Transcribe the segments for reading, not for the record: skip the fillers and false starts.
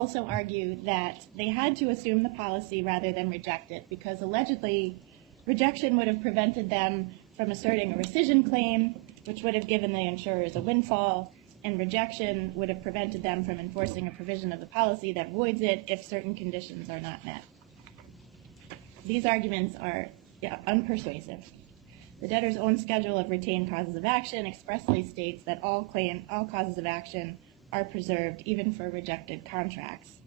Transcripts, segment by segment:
also argue that they had to assume the policy rather than reject it because allegedly rejection would have prevented them from asserting a rescission claim, which would have given the insurers a windfall, and rejection would have prevented them from enforcing a provision of the policy that voids it if certain conditions are not met. These arguments are unpersuasive. The debtor's own schedule of retained causes of action expressly states that all causes of action are preserved, even for rejected contracts.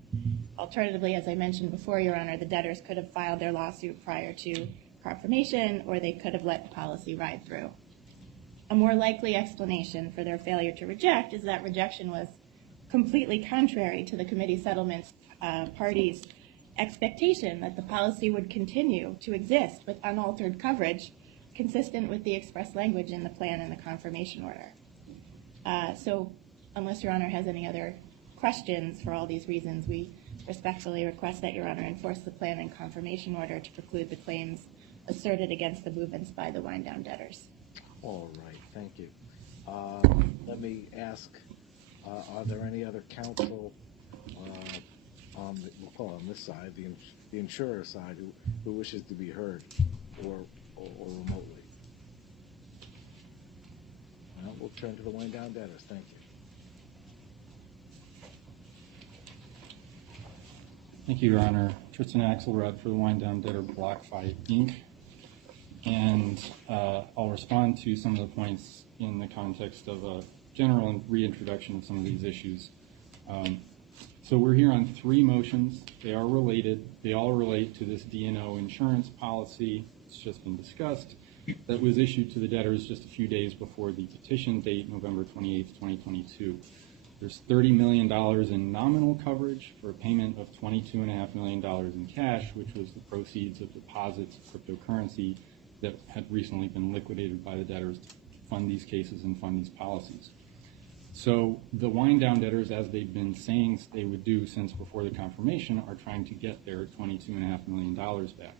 Alternatively, as I mentioned before, Your Honor, the debtors could have filed their lawsuit prior to confirmation, or they could have let the policy ride through. A more likely explanation for their failure to reject is that rejection was completely contrary to the committee settlement parties' expectation that the policy would continue to exist with unaltered coverage consistent with the express language in the plan and the confirmation order. So unless Your Honor has any other questions for all these reasons, we respectfully request that Your Honor enforce the plan and confirmation order to preclude the claims asserted against the movements by the wind-down debtors. All right, thank you. Let me ask, are there any other counsel we'll call on this side, the insurer side, who wishes to be heard or remotely? Well, we'll turn to the wind-down debtors. Thank you. Thank you, Your Honor. Tristan Axelrod for the wind-down debtor BlockFi, Inc. And I'll respond to some of the points in the context of a general reintroduction of some of these issues. So we're here on 3 motions. They are related. They all relate to this D&O insurance policy that's just been discussed that was issued to the debtors just a few days before the petition date, November 28th, 2022. There's $30 million in nominal coverage for a payment of $22.5 million in cash, which was the proceeds of deposits of cryptocurrency that had recently been liquidated by the debtors to fund these cases and fund these policies. So the wind-down debtors, as they've been saying they would do since before the confirmation, are trying to get their $22.5 million back.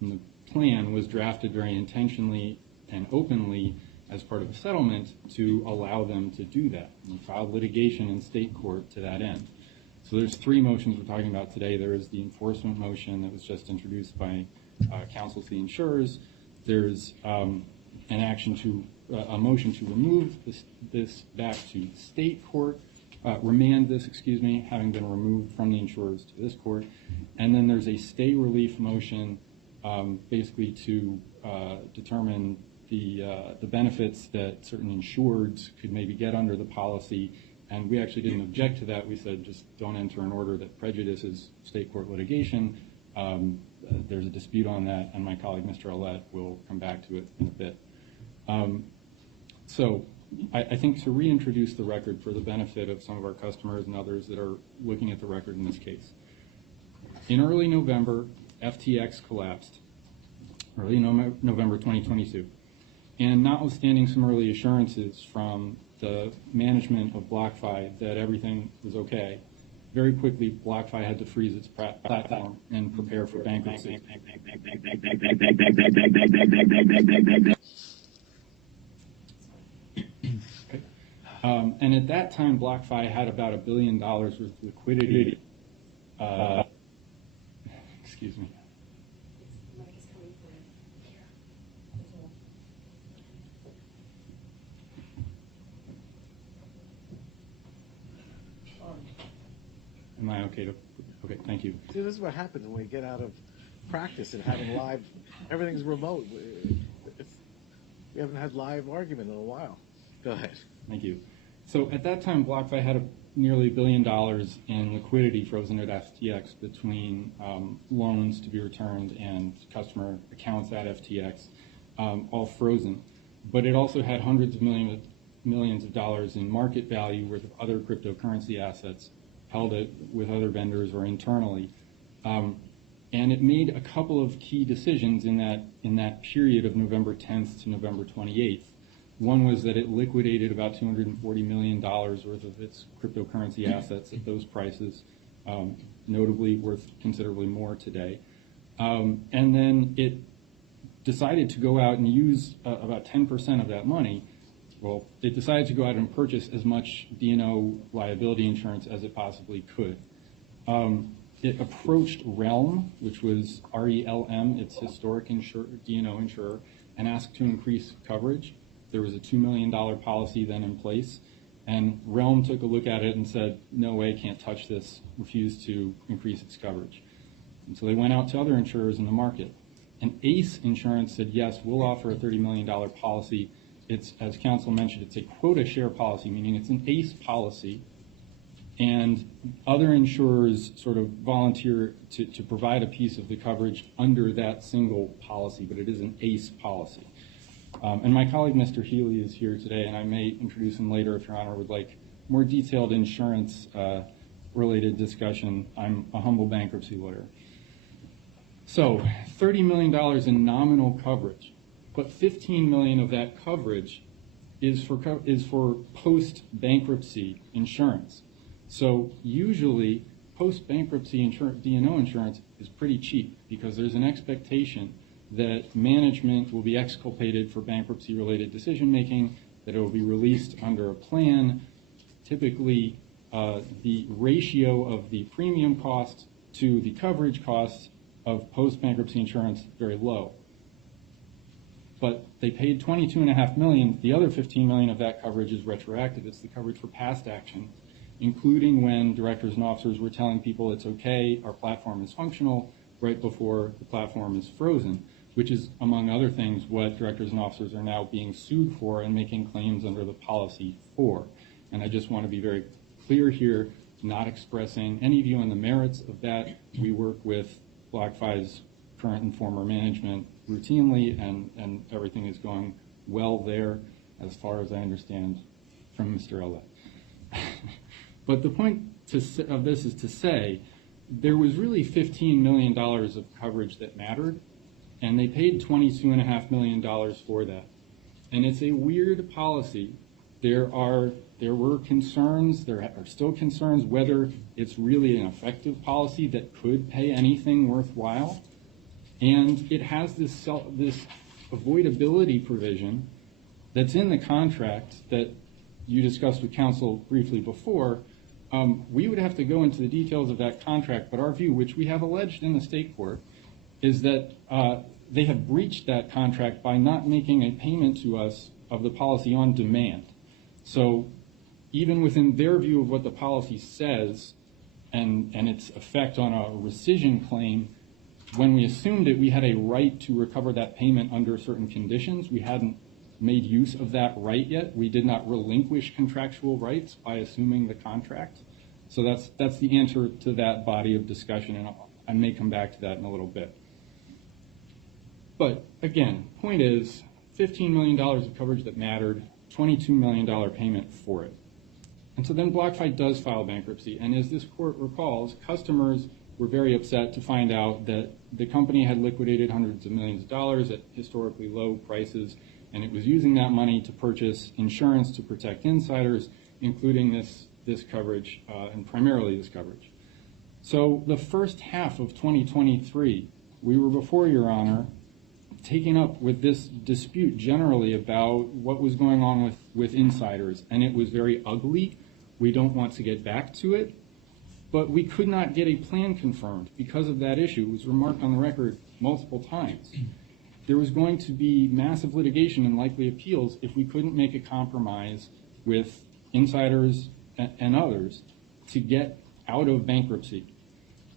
And the plan was drafted very intentionally and openly as part of a settlement to allow them to do that. And we filed litigation in state court to that end. So there's 3 motions we're talking about today. There is the enforcement motion that was just introduced by counsel to the insurers. There's a motion to remove this back to state court, remand this, having been removed from the insurers to this court. And then there's a stay relief motion basically to determine the benefits that certain insureds could maybe get under the policy. And we actually didn't object to that. We said just don't enter an order that prejudices state court litigation. There's a dispute on that, and my colleague, Mr. Ouellette, will come back to it in a bit. So I think to reintroduce the record for the benefit of some of our customers and others that are looking at the record in this case. In early November, FTX collapsed, early November 2022. And notwithstanding some early assurances from the management of BlockFi that everything was okay, very quickly BlockFi had to freeze its platform and prepare for bankruptcy. And at that time, BlockFi had about $1 billion worth of liquidity. Excuse me. Am I okay to? Okay, thank you. See, this is what happens when we get out of practice and having live. Everything's remote. We haven't had live argument in a while. Go ahead. Thank you. So at that time, BlockFi had nearly $1 billion in liquidity frozen at FTX between loans to be returned and customer accounts at FTX, all frozen. But it also had hundreds of millions of dollars in market value worth of other cryptocurrency assets held it with other vendors or internally. And it made a couple of key decisions in that period of November 10th to November 28th. One was that it liquidated about $240 million worth of its cryptocurrency assets at those prices, notably worth considerably more today. And then it decided to go out and use about 10% of that money. Well, it decided to go out and purchase as much D&O liability insurance as it possibly could. It approached Realm, which was RELM, its historic D&O insurer, and asked to increase coverage. There was a $2 million policy then in place, and Realm took a look at it and said, no way, can't touch this, refused to increase its coverage. And so they went out to other insurers in the market. And ACE Insurance said, yes, we'll offer a $30 million policy. It's, as counsel mentioned, it's a quota share policy, meaning it's an ACE policy, and other insurers sort of volunteer to provide a piece of the coverage under that single policy, but it is an ACE policy. And my colleague, Mr. Healy, is here today, and I may introduce him later if Your Honor would like more detailed insurance-related discussion. I'm a humble bankruptcy lawyer. So $30 million in nominal coverage, but $15 million of that coverage is for post-bankruptcy insurance. So usually post-bankruptcy D&O insurance is pretty cheap because there's an expectation that management will be exculpated for bankruptcy-related decision-making, that it will be released under a plan. Typically, the ratio of the premium cost to the coverage cost of post-bankruptcy insurance very low. But they paid $22.5 million. The other $15 million of that coverage is retroactive. It's the coverage for past action, including when directors and officers were telling people it's okay, our platform is functional, right before the platform is frozen, which is, among other things, what directors and officers are now being sued for and making claims under the policy for. And I just want to be very clear here, not expressing any view on the merits of that. We work with BlockFi's current and former management routinely, and everything is going well there, as far as I understand from Mr. Ellett. But the point of this is to say there was really $15 million of coverage that mattered, and they paid $22.5 million for that. And it's a weird policy. There were concerns, there are still concerns whether it's really an effective policy that could pay anything worthwhile. And it has this avoidability provision that's in the contract that you discussed with counsel briefly before. We would have to go into the details of that contract, but our view, which we have alleged in the state court, is that they have breached that contract by not making a payment to us of the policy on demand. So even within their view of what the policy says and its effect on a rescission claim, when we assumed that we had a right to recover that payment under certain conditions, we hadn't made use of that right yet. We did not relinquish contractual rights by assuming the contract. So that's the answer to that body of discussion, and I may come back to that in a little bit. But again, point is, $15 million of coverage that mattered, $22 million payment for it. And so then BlockFi does file bankruptcy, and as this court recalls, customers were very upset to find out that the company had liquidated hundreds of millions of dollars at historically low prices, and it was using that money to purchase insurance to protect insiders, including this coverage, and primarily this coverage. So the first half of 2023, we were before Your Honor, taking up with this dispute generally about what was going on with insiders, and it was very ugly. We don't want to get back to it, but we could not get a plan confirmed because of that issue. It was remarked on the record multiple times. There was going to be massive litigation and likely appeals if we couldn't make a compromise with insiders and others to get out of bankruptcy.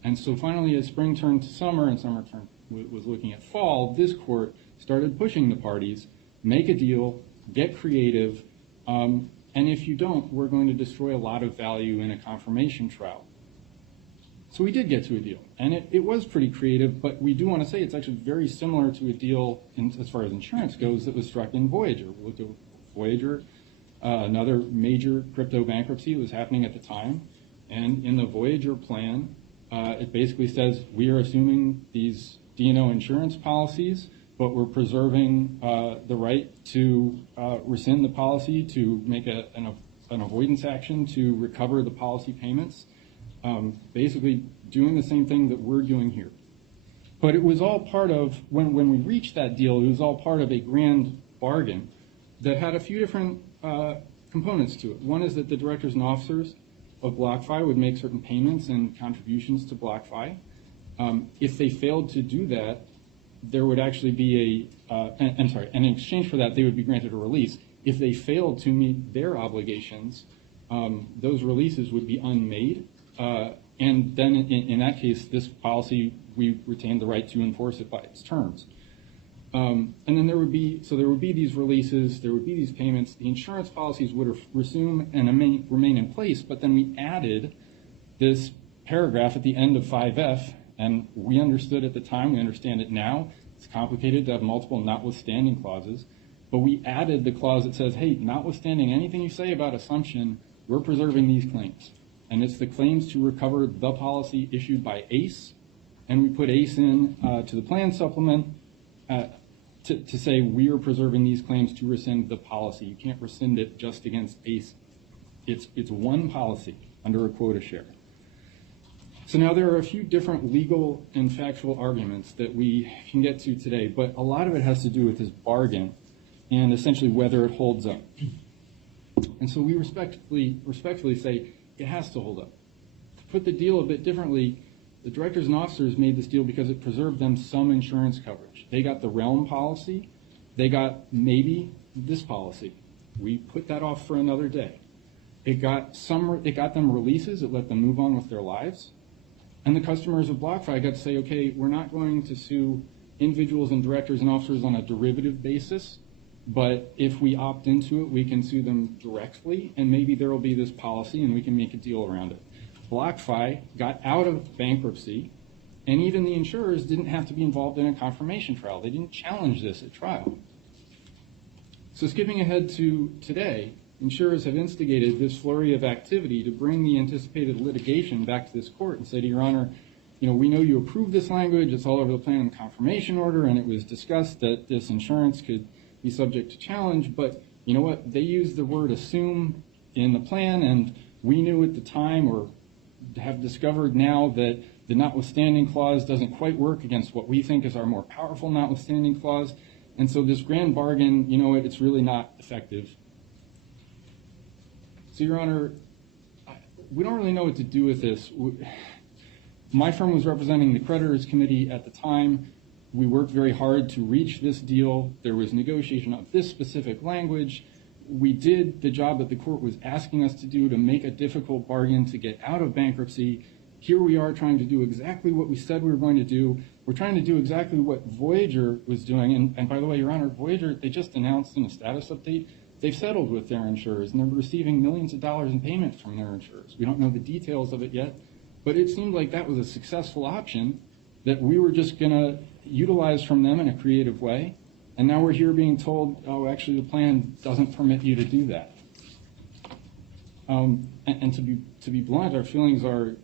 And so finally, as spring turned to summer and summer was looking at fall, this court started pushing the parties, make a deal, get creative, and if you don't, we're going to destroy a lot of value in a confirmation trial. So we did get to a deal, and it was pretty creative, but we do want to say it's actually very similar to a deal as far as insurance goes that was struck in Voyager. We looked at Voyager, another major crypto bankruptcy was happening at the time, and in the Voyager plan, it basically says we are assuming these D&O insurance policies, but we're preserving the right to rescind the policy, to make an avoidance action, to recover the policy payments. Basically doing the same thing that we're doing here. But it was all part of, when we reached that deal, it was all part of a grand bargain that had a few different components to it. One is that the directors and officers of BlockFi would make certain payments and contributions to BlockFi. If they failed to do that, there would actually be and in exchange for that, they would be granted a release. If they failed to meet their obligations, those releases would be unmade. And then in that case, this policy, we retained the right to enforce it by its terms. And then there would be these releases, there would be these payments. The insurance policies would resume and remain in place, but then we added this paragraph at the end of 5F, and we understood at the time, we understand it now. It's complicated to have multiple notwithstanding clauses, but we added the clause that says, hey, notwithstanding anything you say about assumption, we're preserving these claims. And it's the claims to recover the policy issued by ACE, and we put ACE in to the plan supplement to say we are preserving these claims to rescind the policy. You can't rescind it just against ACE. It's one policy under a quota share. So now there are a few different legal and factual arguments that we can get to today, but a lot of it has to do with this bargain and essentially whether it holds up. And so we respectfully say it has to hold up. To put the deal a bit differently, the directors and officers made this deal because it preserved them some insurance coverage. They got the realm policy. They got maybe this policy. We put that off for another day. It got them releases. It let them move on with their lives. And the customers of BlockFi got to say, okay, we're not going to sue individuals and directors and officers on a derivative basis, but if we opt into it, we can sue them directly, and maybe there will be this policy and we can make a deal around it. BlockFi got out of bankruptcy, and even the insurers didn't have to be involved in a confirmation trial. They didn't challenge this at trial. So skipping ahead to today, insurers have instigated this flurry of activity to bring the anticipated litigation back to this court and say to Your Honor, we know you approved this language. It's all over the plan and confirmation order, and it was discussed that this insurance could be subject to challenge. But you know what? They used the word assume in the plan, and we knew at the time or have discovered now that the notwithstanding clause doesn't quite work against what we think is our more powerful notwithstanding clause. And so this grand bargain, it's really not effective. So, Your Honor, we don't really know what to do with this. My firm was representing the creditors committee at the time. We worked very hard to reach this deal. There was negotiation of this specific language. We did the job that the court was asking us to do to make a difficult bargain to get out of bankruptcy. Here we are trying to do exactly what we said we were going to do. We're trying to do exactly what Voyager was doing. And by the way, Your Honor, Voyager, they just announced in a status update they've settled with their insurers, and they're receiving millions of dollars in payments from their insurers. We don't know the details of it yet, but it seemed like that was a successful option that we were just going to utilize from them in a creative way. And now we're here being told, oh, actually the plan doesn't permit you to do that. And to be blunt, our feelings are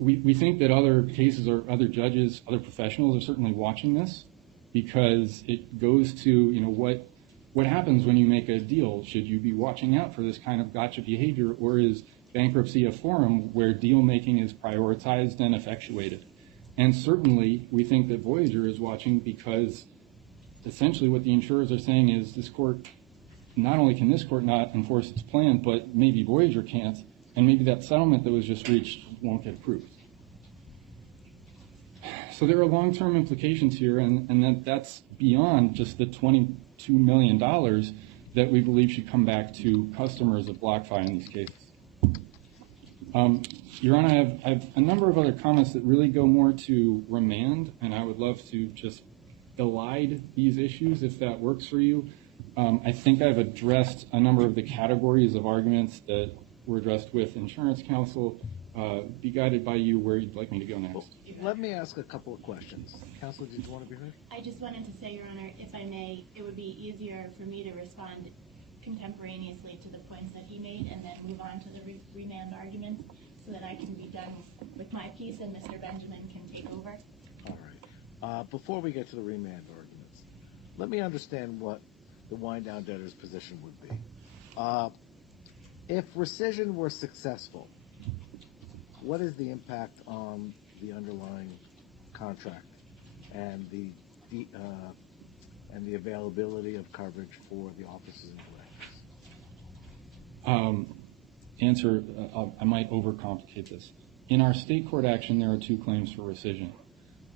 we think that other cases or other judges, other professionals are certainly watching this because it goes to, what happens when you make a deal? Should you be watching out for this kind of gotcha behavior, or is bankruptcy a forum where deal making is prioritized and effectuated? And certainly we think that Voyager is watching because essentially what the insurers are saying is this court, not only can this court not enforce its plan, but maybe Voyager can't, and maybe that settlement that was just reached won't get approved. So there are long-term implications here, and that's beyond just the $22 million that we believe should come back to customers of BlockFi in these cases. Your Honor, I have a number of other comments that really go more to remand, and I would love to just elide these issues if that works for you. I think I've addressed a number of the categories of arguments that were addressed with insurance counsel. Be guided by you where you'd like me to go next. Let me ask a couple of questions. Counsel, did you want to be heard? I just wanted to say, Your Honor, if I may, it would be easier for me to respond contemporaneously to the points that he made and then move on to the remand arguments so that I can be done with my piece and Mr. Benjamin can take over. All right. Before we get to the remand arguments, let me understand what the wind-down debtor's position would be. If rescission were successful, what is the impact on the underlying contract and the availability of coverage for the officers and answer, I might overcomplicate this. In our state court action, there are two claims for rescission.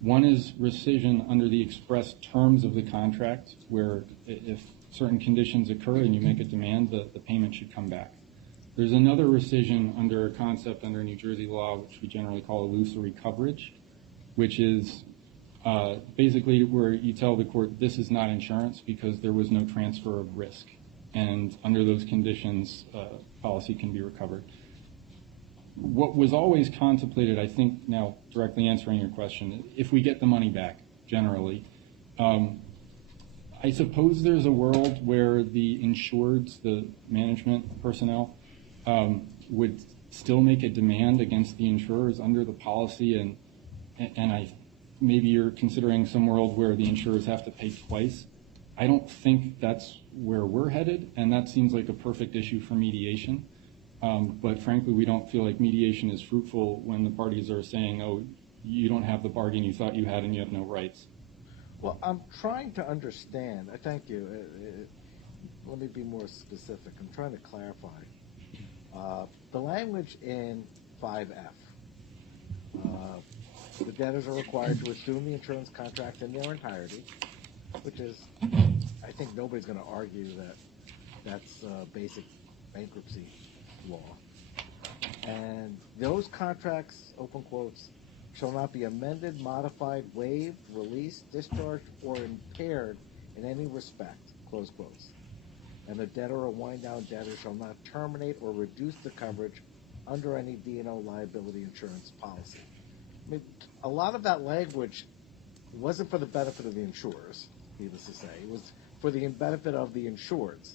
One is rescission under the express terms of the contract, where if certain conditions occur and you make a demand, the payment should come back. There's another rescission under a concept under New Jersey law, which we generally call illusory coverage, which is basically where you tell the court this is not insurance because there was no transfer of risk. And under those conditions, policy can be recovered. What was always contemplated, I think, now directly answering your question, if we get the money back, generally, I suppose there's a world where the insureds, the management personnel, would still make a demand against the insurers under the policy, and maybe you're considering some world where the insurers have to pay twice. I don't think that's where we're headed, and that seems like a perfect issue for mediation. But frankly, we don't feel like mediation is fruitful when the parties are saying, oh, you don't have the bargain you thought you had and you have no rights. Well, I'm trying to understand. Thank you. Let me be more specific. I'm trying to clarify. The language in 5F, the debtors are required to assume the insurance contract in their entirety, which is, I think nobody's going to argue that that's basic bankruptcy law. And those contracts, open quotes, shall not be amended, modified, waived, released, discharged, or impaired in any respect, close quotes. And the debtor or wind-down debtor shall not terminate or reduce the coverage under any D&O liability insurance policy. I mean, a lot of that language wasn't for the benefit of the insurers, needless to say. It was for the benefit of the insureds,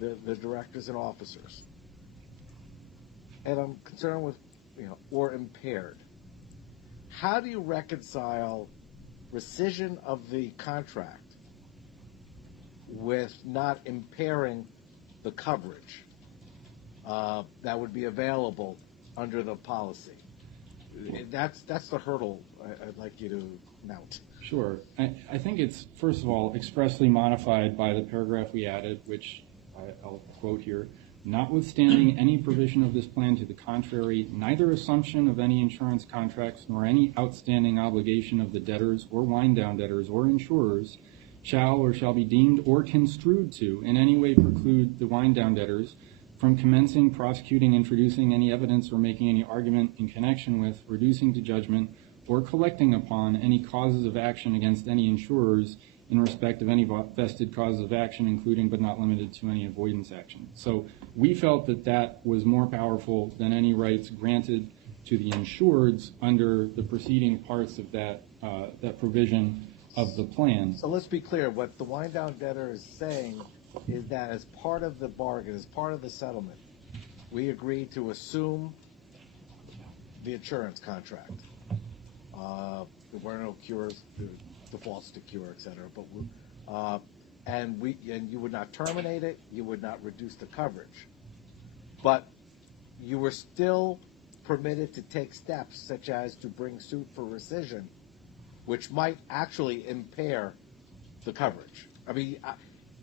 the directors and officers. And I'm concerned with, or impaired. How do you reconcile rescission of the contract with not impairing the coverage that would be available under the policy? That's the hurdle I'd like you to mount. Sure. I think it's, first of all, expressly modified by the paragraph we added, which I'll quote here. Notwithstanding any provision of this plan to the contrary, neither assumption of any insurance contracts nor any outstanding obligation of the debtors or wind-down debtors or insurers shall or shall be deemed or construed to in any way preclude the wind-down debtors from commencing, prosecuting, introducing any evidence or making any argument in connection with, reducing to judgment, or collecting upon any causes of action against any insurers in respect of any vested causes of action, including but not limited to any avoidance action. So we felt that that was more powerful than any rights granted to the insureds under the preceding parts of that provision of the plan. So let's be clear. What the wind-down debtor is saying is that as part of the bargain, as part of the settlement, we agreed to assume the insurance contract. There were no cures, defaults to cure, et cetera. But and you would not terminate it. You would not reduce the coverage. But you were still permitted to take steps such as to bring suit for rescission, which might actually impair the coverage. I mean,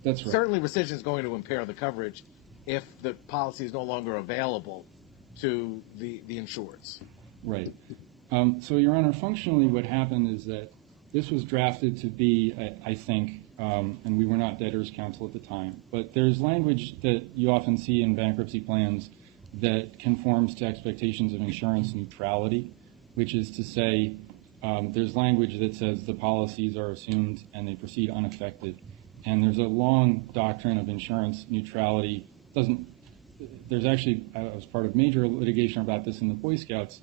that's right. Certainly rescission is going to impair the coverage if the policy is no longer available to the insureds. Right. So, Your Honor, functionally what happened is that this was drafted to be, I think, and we were not debtors' counsel at the time, but there's language that you often see in bankruptcy plans that conforms to expectations of insurance neutrality, which is to say there's language that says the policies are assumed and they proceed unaffected. And there's a long doctrine of insurance neutrality. There's actually, I was part of major litigation about this in the Boy Scouts.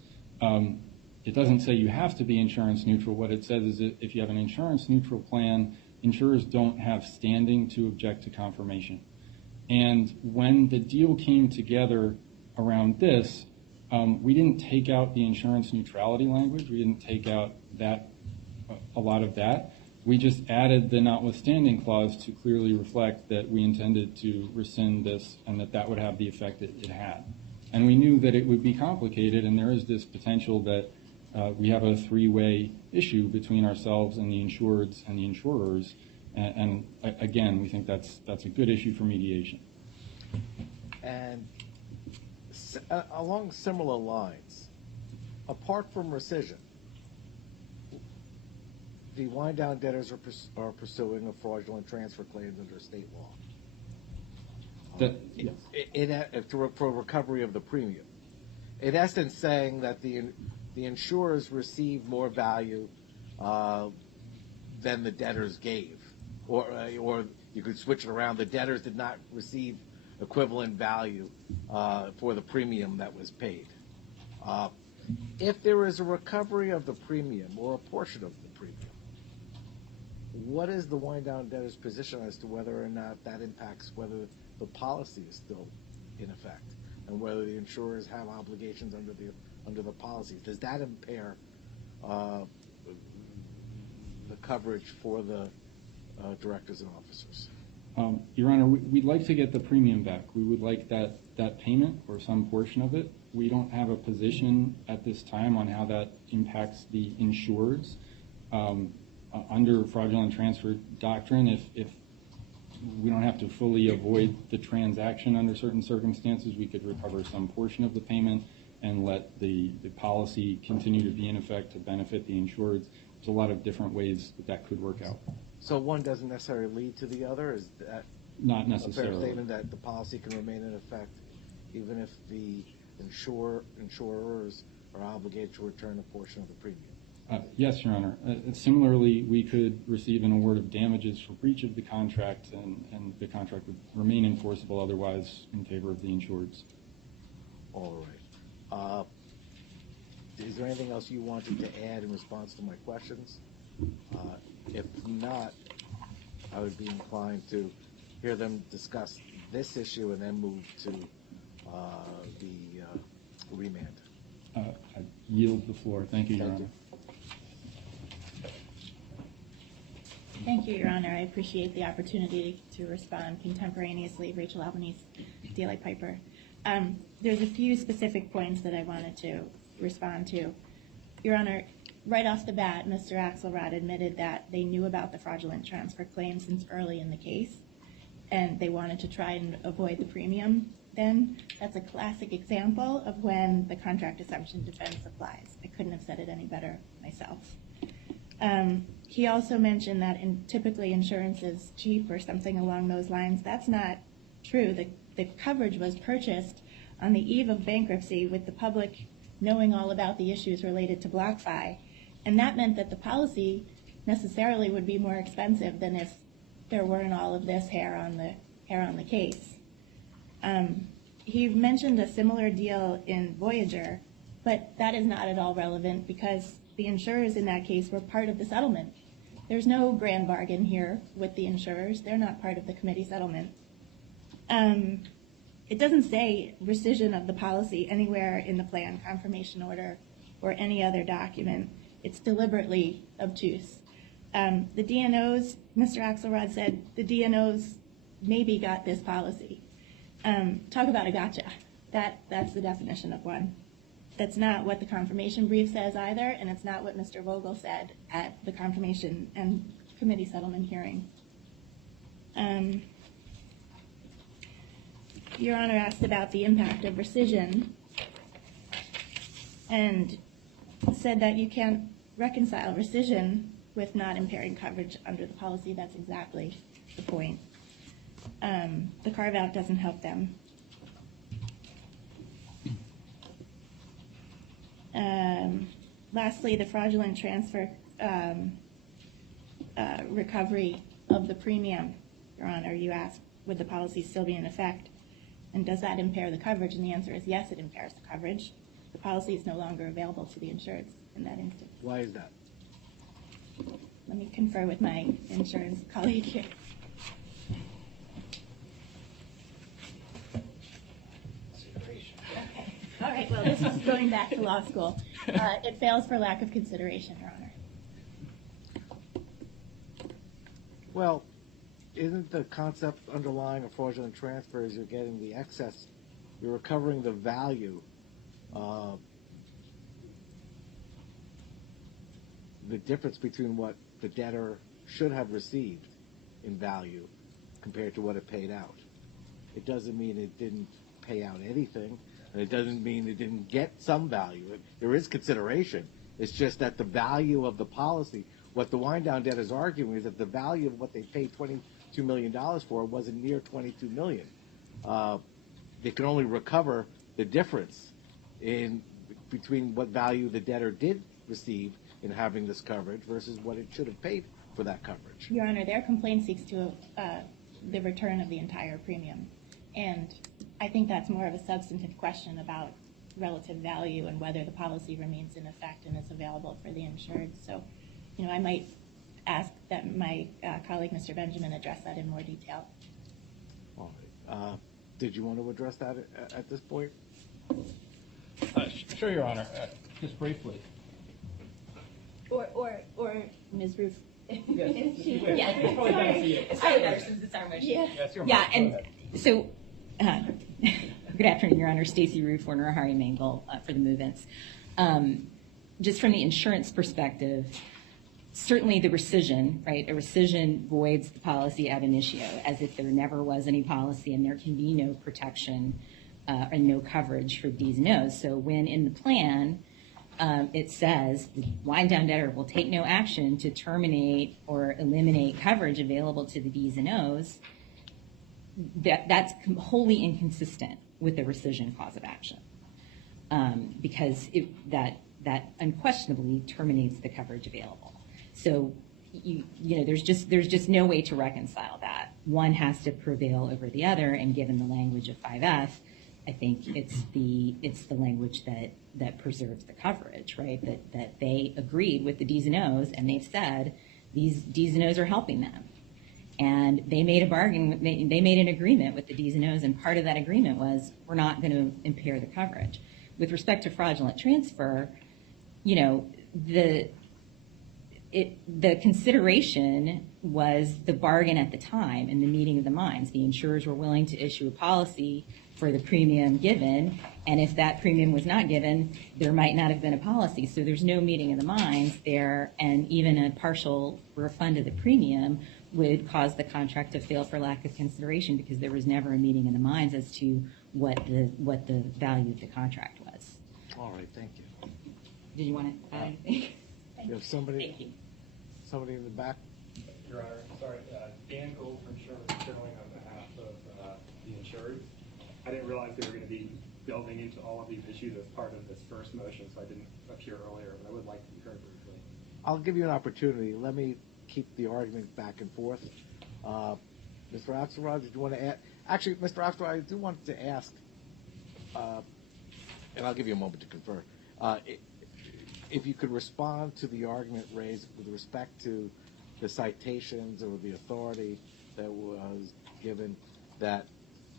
It doesn't say you have to be insurance neutral. What it says is that if you have an insurance neutral plan, insurers don't have standing to object to confirmation. And when the deal came together around this, we didn't take out the insurance neutrality language. We didn't take out a lot of that. We just added the notwithstanding clause to clearly reflect that we intended to rescind this and that would have the effect that it had. And we knew that it would be complicated, and there is this potential that we have a three-way issue between ourselves and the insureds and the insurers. And again, we think that's a good issue for mediation. And along similar lines, apart from rescission, the wind-down debtors are pursuing a fraudulent transfer claim under state law. For recovery of the premium. In essence, saying that the insurers received more value than the debtors gave, or you could switch it around. The debtors did not receive equivalent value for the premium that was paid. If there is a recovery of the premium or a portion of the premium, what is the wind-down debtor's position as to whether or not that impacts whether the policy is still in effect and whether the insurers have obligations under the policies? Does that impair the coverage for the directors and officers? Your Honor, we'd like to get the premium back. We would like that payment or some portion of it. We don't have a position at this time on how that impacts the insureds. Under fraudulent transfer doctrine, if we don't have to fully avoid the transaction under certain circumstances, we could recover some portion of the payment and let the policy continue to be in effect to benefit the insureds. There's a lot of different ways that could work out. So one doesn't necessarily lead to the other? Is that not necessarily a fair statement that the policy can remain in effect even if the insurers are obligated to return a portion of the premium? Yes, Your Honor. Similarly, we could receive an award of damages for breach of the contract, and the contract would remain enforceable otherwise in favor of the insureds. All right. Is there anything else you wanted to add in response to my questions? If not, I would be inclined to hear them discuss this issue and then move to the remand. I yield the floor. Thank you, Your Honor. Thank you, Your Honor. I appreciate the opportunity to respond contemporaneously. Rachel Albanese, DLA Piper. There's a few specific points that I wanted to respond to. Your Honor, right off the bat, Mr. Axelrod admitted that they knew about the fraudulent transfer claim since early in the case, and they wanted to try and avoid the premium then. That's a classic example of when the contract assumption defense applies. I couldn't have said it any better myself. He also mentioned that typically insurance is cheap or something along those lines. That's not true. The coverage was purchased on the eve of bankruptcy with the public knowing all about the issues related to BlockFi, and that meant that the policy necessarily would be more expensive than if there weren't all of this hair on the case. He mentioned a similar deal in Voyager, but that is not at all relevant because the insurers in that case were part of the settlement. There's no grand bargain here with the insurers. They're not part of the committee settlement. It doesn't say rescission of the policy anywhere in the plan, confirmation order, or any other document. It's deliberately obtuse. The DNOs, Mr. Axelrod said, the DNOs maybe got this policy. Talk about a gotcha. That's the definition of one. That's not what the confirmation brief says either, and it's not what Mr. Vogel said at the confirmation and committee settlement hearing. Your Honor asked about the impact of rescission and said that you can't reconcile rescission with not impairing coverage under the policy. That's exactly the point. The carve-out doesn't help them. Lastly, the fraudulent transfer recovery of the premium. Your Honor, you asked, would the policy still be in effect? And does that impair the coverage? And the answer is yes, it impairs the coverage. The policy is no longer available to the insureds in that instance. Why is that? Let me confer with my insurance colleague here. Okay. All right, well, this is going back to law school. It fails for lack of consideration, Your Honor. Well, isn't the concept underlying a fraudulent transfer is you're getting the excess, you're recovering the value, the difference between what the debtor should have received in value compared to what it paid out. It doesn't mean it didn't pay out anything. And it doesn't mean it didn't get some value. There is consideration. It's just that the value of the policy, what the wind down debt is arguing is that the value of what they paid $22 million for wasn't near $22 million. They can only recover the difference between what value the debtor did receive in having this coverage versus what it should have paid for that coverage. Your Honor, their complaint seeks to the return of the entire premium. And I think that's more of a substantive question about relative value and whether the policy remains in effect and is available for the insured. So, I might ask that my colleague, Mr. Benjamin, address that in more detail. All right. Did you want to address that at this point? Sure, Your Honor. Just briefly. Or Ms. Roof. Yes. Yeah. It's probably better for you. It's probably better since it's our motion. Yeah. Yes, Your Yeah, Honor. and Go ahead. so, good afternoon, Your Honor. Stacey Roof, Warner Hari Mangle for the movements. Just from the insurance perspective, certainly the rescission, right? A rescission voids the policy ab initio, as if there never was any policy and there can be no protection and no coverage for D's and O's. So when in the plan it says the wind down debtor will take no action to terminate or eliminate coverage available to the D's and O's, that's wholly inconsistent with the rescission cause of action, because that unquestionably terminates the coverage available. So there's just no way to reconcile that. One has to prevail over the other, and given the language of 5F, I think it's the language that preserves the coverage, right? That they agreed with the D's and O's, and they've said these D's and O's are helping them. And they made a bargain, they made an agreement with the D's and O's, and part of that agreement was we're not going to impair the coverage. With respect to fraudulent transfer, the consideration was the bargain at the time in the meeting of the minds. The insurers were willing to issue a policy for the premium given, and if that premium was not given, there might not have been a policy. So there's no meeting of the minds there, and even a partial refund of the premium would cause the contract to fail for lack of consideration because there was never a meeting of the minds as to what the value of the contract was. All right, thank you. Did you want to add anything? You have somebody? Thank you. Somebody in the back? Your Honor, sorry, Dan Gold from Sherman Sterling on behalf of the insured. I didn't realize they were going to be delving into all of these issues as part of this first motion, so I didn't appear earlier, but I would like to be heard briefly. I'll give you an opportunity. Let me keep the argument back and forth. Mr. Axelrod, did you want to add? Actually, Mr. Axelrod, I do want to ask, and I'll give you a moment to confer, if you could respond to the argument raised with respect to the citations or the authority that was given that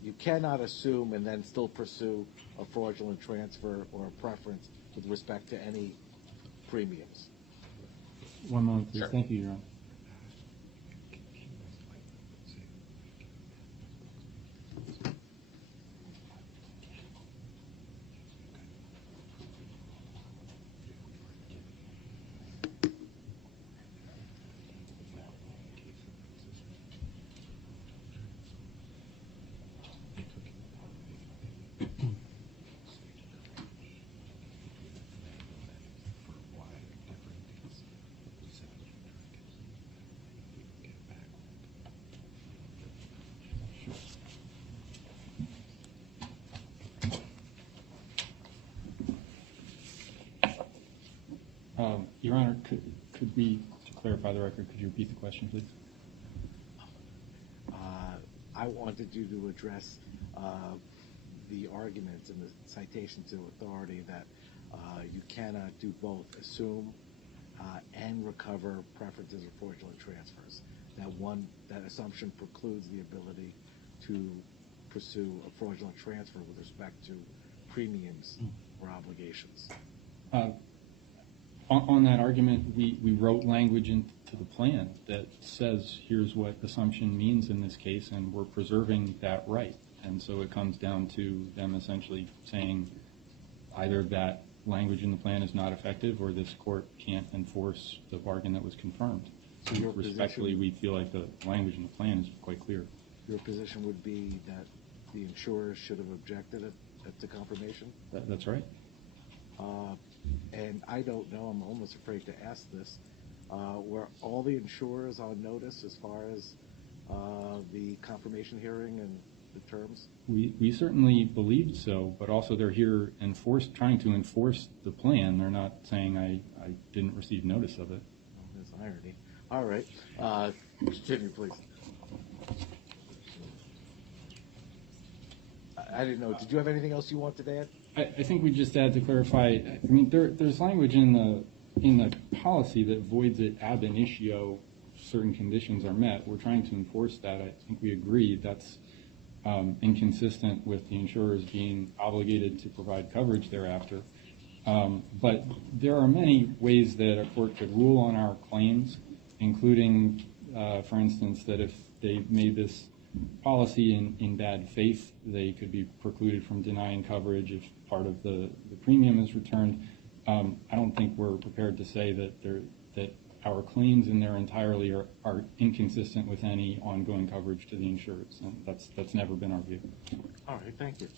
you cannot assume and then still pursue a fraudulent transfer or a preference with respect to any premiums. One moment, please. Sure. Thank you, Your Honor. Your Honor, could we, to clarify the record, could you repeat the question, please? I wanted you to address the arguments and the citation to authority that you cannot do both assume and recover preferences or fraudulent transfers. That assumption precludes the ability to pursue a fraudulent transfer with respect to premiums or obligations. On that argument, we wrote language into the plan that says here's what assumption means in this case, and we're preserving that right. And so it comes down to them essentially saying either that language in the plan is not effective or this court can't enforce the bargain that was confirmed. So your respectfully, we feel like the language in the plan is quite clear. Your position would be that the insurers should have objected at to confirmation? That's right. And I don't know, I'm almost afraid to ask this, were all the insurers on notice as far as the confirmation hearing and the terms? We certainly believed so, but also they're here trying to enforce the plan. They're not saying I didn't receive notice of it. Oh, there's irony. All right. Continue, please. I didn't know. Did you have anything else you wanted to add? I think we just had to clarify. I mean, there's language in the policy that voids it ab initio. Certain conditions are met. We're trying to enforce that. I think we agree that's inconsistent with the insurers being obligated to provide coverage thereafter. But there are many ways that a court could rule on our claims, including, for instance, that if they made this policy in bad faith, they could be precluded from denying coverage if part of the premium is returned. I don't think we're prepared to say that our claims in their entirety are inconsistent with any ongoing coverage to the insurers, and that's never been our view. All right, thank you.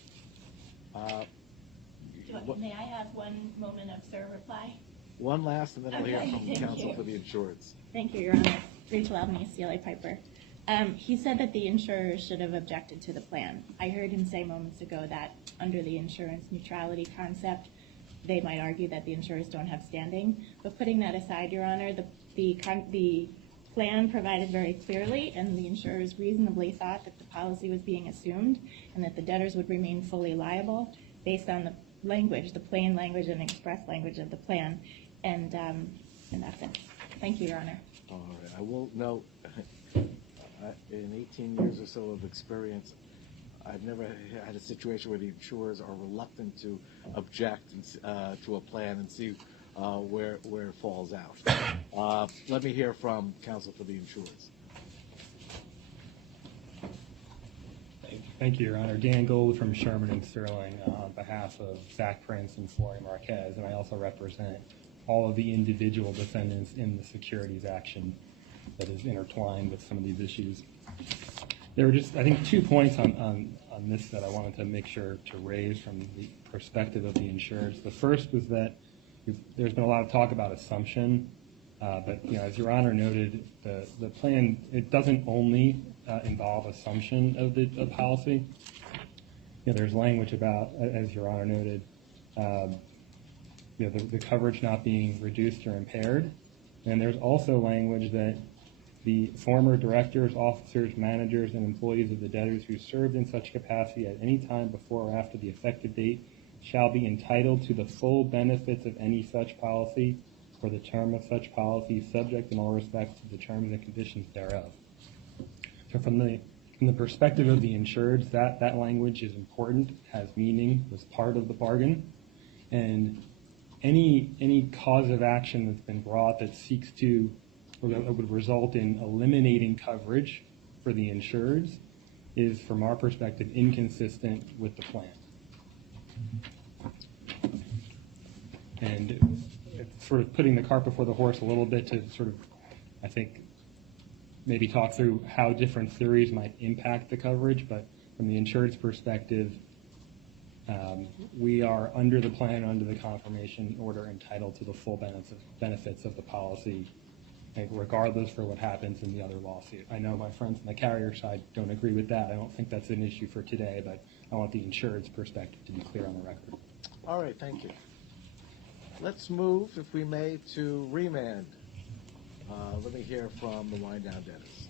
May I have one moment of sir reply? One last, and then I'll hear Okay, from thank counsel you. for the insurance. Thank you, Your Honor. Rachel Albany, CLA Piper. He said that the insurers should have objected to the plan. I heard him say moments ago that under the insurance neutrality concept, they might argue that the insurers don't have standing. But putting that aside, Your Honor, the plan provided very clearly, and the insurers reasonably thought that the policy was being assumed and that the debtors would remain fully liable based on the language, the plain language and express language of the plan. And that's it. Thank you, Your Honor. All right. I will note, in 18 years or so of experience, I've never had a situation where the insurers are reluctant to object to a plan and see where it falls out. Let me hear from counsel for the insurers. Thank you, Your Honor. Dan Gold from Sherman and Sterling on behalf of Zach Prince and Flory Marquez, and I also represent all of the individual defendants in the securities action that is intertwined with some of these issues. There were just, I think, 2 points on this that I wanted to make sure to raise from the perspective of the insurers. The first was that there's been a lot of talk about assumption, but as Your Honor noted, the plan, it doesn't only involve assumption of the policy. There's language about, as Your Honor noted, the coverage not being reduced or impaired, and there's also language that the former directors, officers, managers, and employees of the debtors who served in such capacity at any time before or after the effective date shall be entitled to the full benefits of any such policy for the term of such policy, subject in all respects to the terms and conditions thereof. So from the perspective of the insureds, that language is important, has meaning, was part of the bargain, and any cause of action that's been brought that seeks to, or that would result in eliminating coverage for the insureds is, from our perspective, inconsistent with the plan. And it's sort of putting the cart before the horse a little bit to sort of, I think, maybe talk through how different theories might impact the coverage, but from the insured's perspective, we are under the plan, under the confirmation order, entitled to the full benefits of the policy, regardless for what happens in the other lawsuit. I know my friends on the carrier side don't agree with that. I don't think that's an issue for today, but I want the insured's perspective to be clear on the record. All right, thank you. Let's move, if we may, to remand. Let me hear from the wind-down debtors.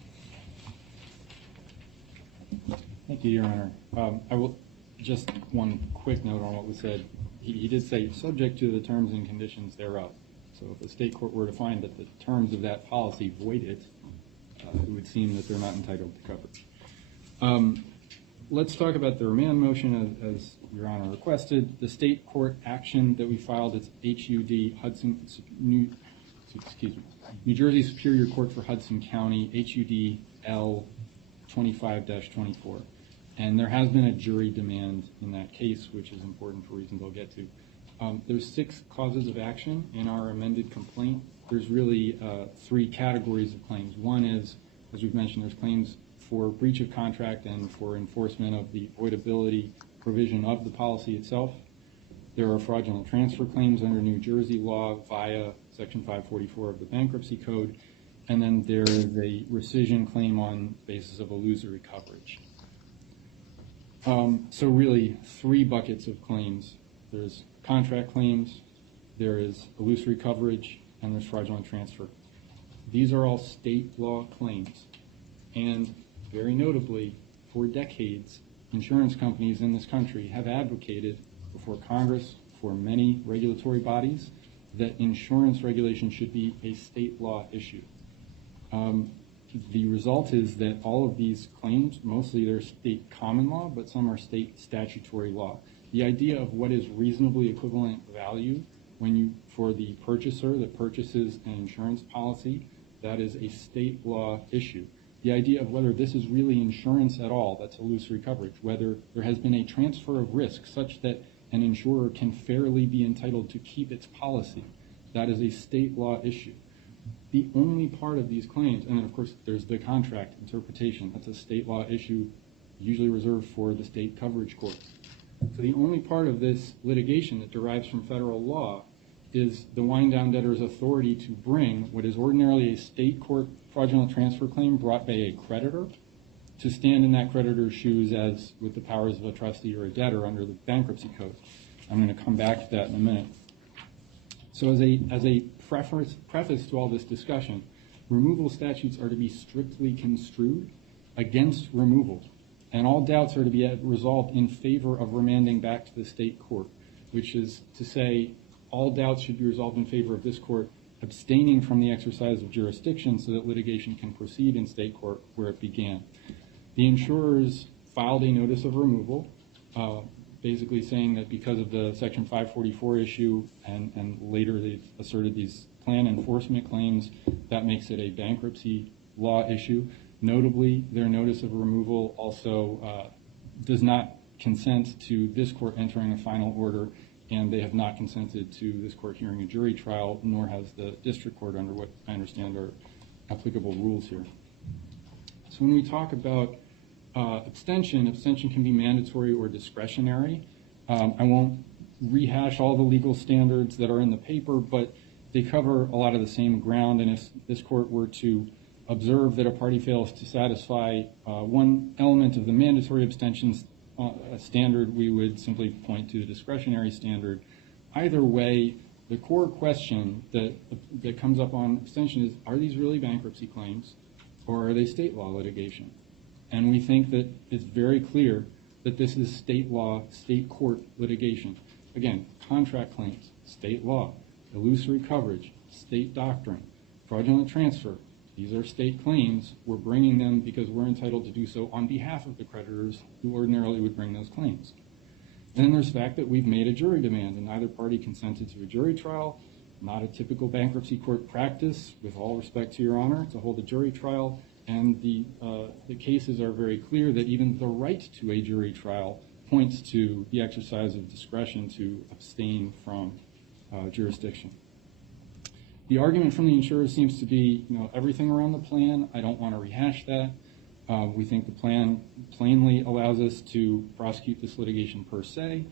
Thank you, Your Honor. I will just one quick note on what was said. He did say subject to the terms and conditions thereof. So if the state court were to find that the terms of that policy void it would seem that they're not entitled to coverage. Let's talk about the remand motion as Your Honor requested. The state court action that we filed is HUD New Jersey Superior Court for Hudson County, HUD L 25-24. And there has been a jury demand in that case, which is important for reasons I'll get to. There's 6 causes of action in our amended complaint. There's really 3 categories of claims. One is, as we've mentioned, there's claims for breach of contract and for enforcement of the voidability provision of the policy itself. There are fraudulent transfer claims under New Jersey law via Section 544 of the Bankruptcy Code, and then there is a rescission claim on basis of illusory coverage. So really, three buckets of claims. There's contract claims, there is illusory coverage, and there's fraudulent transfer. These are all state law claims. And very notably, for decades, insurance companies in this country have advocated before Congress, for many regulatory bodies, that insurance regulation should be a state law issue. The result is that all of these claims, mostly they're state common law, but some are state statutory law. The idea of what is reasonably equivalent value for the purchaser that purchases an insurance policy, that is a state law issue. The idea of whether this is really insurance at all, that's illusory coverage, whether there has been a transfer of risk such that an insurer can fairly be entitled to keep its policy, that is a state law issue. The only part of these claims, and then of course there's the contract interpretation, that's a state law issue usually reserved for the state coverage court. So the only part of this litigation that derives from federal law is the wind-down debtor's authority to bring what is ordinarily a state court fraudulent transfer claim brought by a creditor to stand in that creditor's shoes as with the powers of a trustee or a debtor under the Bankruptcy Code. I'm going to come back to that in a minute. So as a preface to all this discussion, removal statutes are to be strictly construed against removal, and all doubts are to be resolved in favor of remanding back to the state court, which is to say all doubts should be resolved in favor of this court abstaining from the exercise of jurisdiction so that litigation can proceed in state court where it began. The insurers filed a notice of removal, basically saying that because of the Section 544 issue and later they've asserted these plan enforcement claims, that makes it a bankruptcy law issue. Notably, their notice of removal also does not consent to this court entering a final order, and they have not consented to this court hearing a jury trial, nor has the district court under what I understand are applicable rules here. So when we talk about abstention can be mandatory or discretionary. I won't rehash all the legal standards that are in the paper, but they cover a lot of the same ground, and if this court were to observe that a party fails to satisfy one element of the mandatory abstention standard, we would simply point to the discretionary standard. Either way, the core question that comes up on abstention is, are these really bankruptcy claims, or are they state law litigation? And we think that it's very clear that this is state law, state court litigation. Again, contract claims, state law. Illusory coverage, state doctrine. Fraudulent transfer, these are state claims. We're bringing them because we're entitled to do so on behalf of the creditors who ordinarily would bring those claims. And then there's the fact that we've made a jury demand, and neither party consented to a jury trial. Not a typical bankruptcy court practice, with all respect to Your Honor, to hold a jury trial. And the cases are very clear that even the right to a jury trial points to the exercise of discretion to abstain from jurisdiction. The argument from the insurers seems to be, everything around the plan. I don't want to rehash that. We think the plan plainly allows us to prosecute this litigation per se.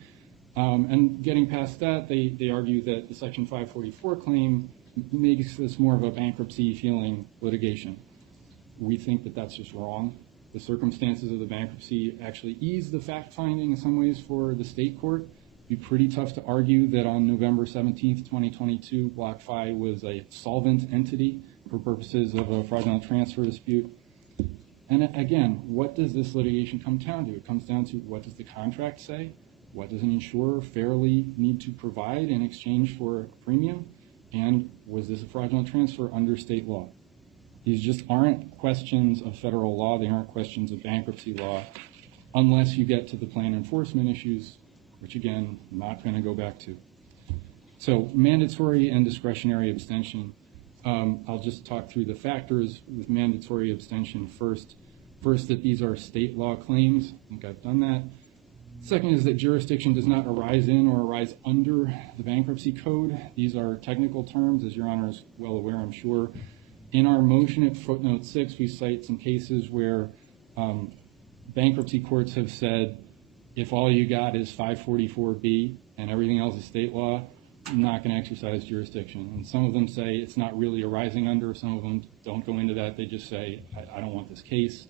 And getting past that, they argue that the Section 544 claim makes this more of a bankruptcy feeling litigation. We think that that's just wrong. The circumstances of the bankruptcy actually ease the fact-finding in some ways for the state court. It'd be pretty tough to argue that on November 17th, 2022, BlockFi was a solvent entity for purposes of a fraudulent transfer dispute. And again, what does this litigation come down to? It comes down to, what does the contract say? What does an insurer fairly need to provide in exchange for a premium? And was this a fraudulent transfer under state law? These just aren't questions of federal law. They aren't questions of bankruptcy law, unless you get to the plan enforcement issues, which again, I'm not going to go back to. So mandatory and discretionary abstention. I'll just talk through the factors with mandatory abstention first. First, that these are state law claims. I think I've done that. Second is that jurisdiction does not arise in or arise under the bankruptcy code. These are technical terms, as Your Honor is well aware, I'm sure. In our motion at footnote 6, we cite some cases where bankruptcy courts have said if all you got is 544B and everything else is state law, not going to exercise jurisdiction. And some of them say it's not really arising under. Some of them don't go into that. They just say, I don't want this case.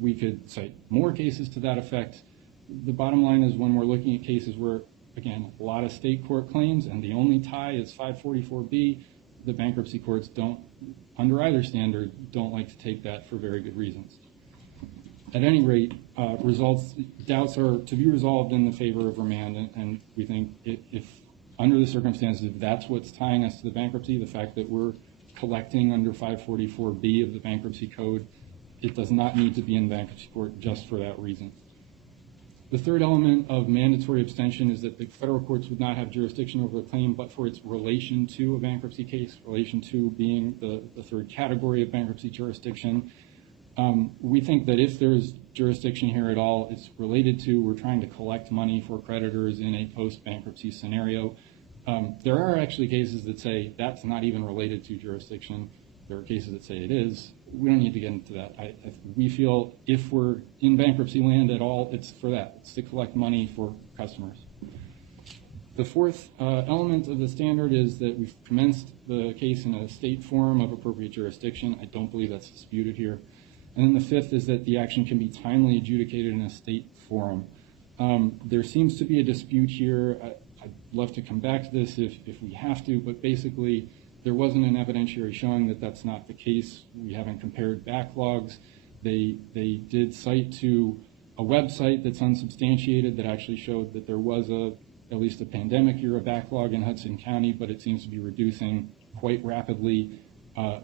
We could cite more cases to that effect. The bottom line is when we're looking at cases where, again, a lot of state court claims and the only tie is 544B, the bankruptcy courts don't, under either standard, don't like to take that for very good reasons. At any rate, doubts are to be resolved in the favor of remand, and we think if under the circumstances, if that's what's tying us to the bankruptcy, the fact that we're collecting under 544B of the bankruptcy code, it does not need to be in bankruptcy court just for that reason. The third element of mandatory abstention is that the federal courts would not have jurisdiction over the claim but for its relation to a bankruptcy case, relation to being the third category of bankruptcy jurisdiction. We think that if there's jurisdiction here at all, it's related to we're trying to collect money for creditors in a post-bankruptcy scenario. There are actually cases that say that's not even related to jurisdiction. There are cases that say it is. We don't need to get into that. We feel if we're in bankruptcy land at all, it's for that. It's to collect money for customers. The fourth element of the standard is that we've commenced the case in a state forum of appropriate jurisdiction. I don't believe that's disputed here. And then the fifth is that the action can be timely adjudicated in a state forum. There seems to be a dispute here. I'd love to come back to this if we have to, but basically there wasn't an evidentiary showing that that's not the case. We haven't compared backlogs. They did cite to a website that's unsubstantiated that actually showed that there was at least a pandemic era backlog in Hudson County, but it seems to be reducing quite rapidly.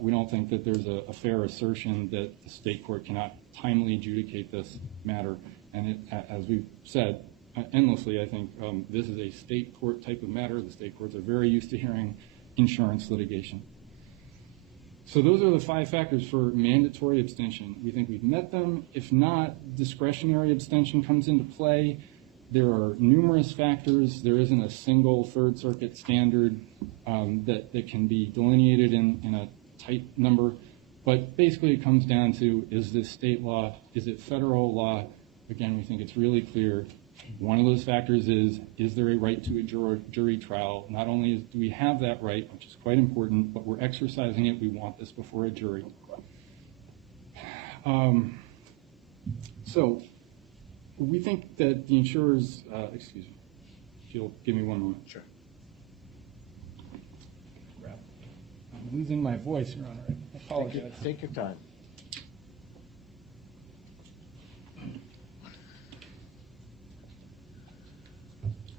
We don't think that there's a fair assertion that the state court cannot timely adjudicate this matter. And as we've said endlessly, I think this is a state court type of matter. The state courts are very used to hearing insurance litigation. So those are the 5 factors for mandatory abstention. We think we've met them. If not, discretionary abstention comes into play. There are numerous factors. There isn't a single Third Circuit standard that can be delineated in a tight number. But basically it comes down to, is this state law? Is it federal law? Again, we think it's really clear. One of those factors is there a right to a jury trial? Not only do we have that right, which is quite important, but we're exercising it. We want this before a jury. So we think that the insurers, excuse me, if you'll give me one moment. Sure. I'm losing my voice, Your Honor. I apologize. Take your time.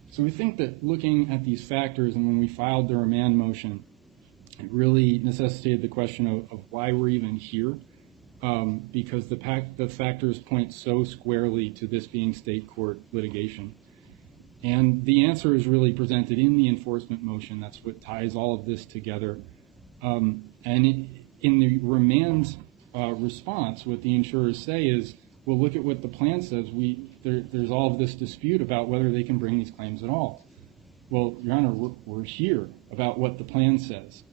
So we think that looking at these factors, and when we filed the remand motion, it really necessitated the question of why we're even here, because the factors point so squarely to this being state court litigation. And the answer is really presented in the enforcement motion. That's what ties all of this together. And in the remand response, what the insurers say is, well, look at what the plan says. There's all of this dispute about whether they can bring these claims at all. Well, Your Honor, we're here about what the plan says,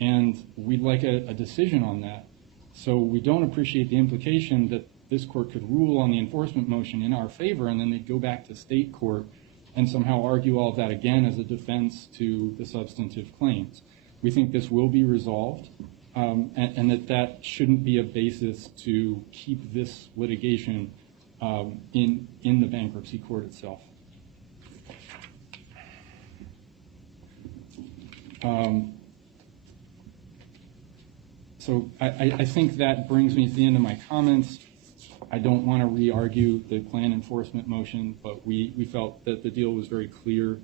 and we'd like a decision on that. So we don't appreciate the implication that this court could rule on the enforcement motion in our favor, and then they'd go back to state court and somehow argue all of that again as a defense to the substantive claims. We think this will be resolved, and that shouldn't be a basis to keep this litigation in the bankruptcy court itself. So I think that brings me to the end of my comments. I don't want to re-argue the plan enforcement motion, but we felt that the deal was very clear